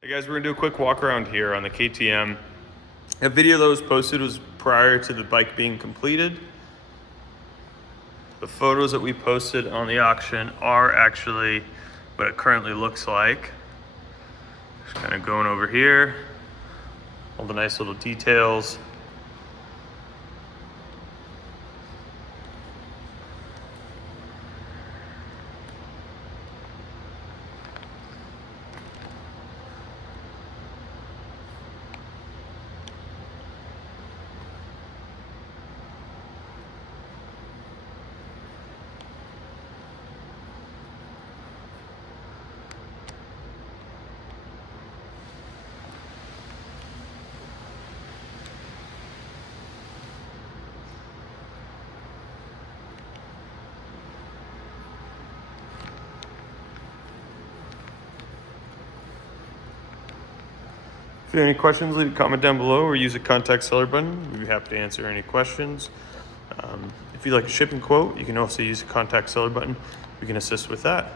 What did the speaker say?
Hey guys, we're gonna do a quick walk around here on the KTM. A video that was posted was prior to the bike being completed. The photos that we posted on the auction are actually what it currently looks like. Just kind of going over here, all the nice little details. If you have any questions, leave a comment down below or use the contact seller button. We'd be happy to answer any questions. If you'd like a shipping quote, you can also use the contact seller button. We can assist with that.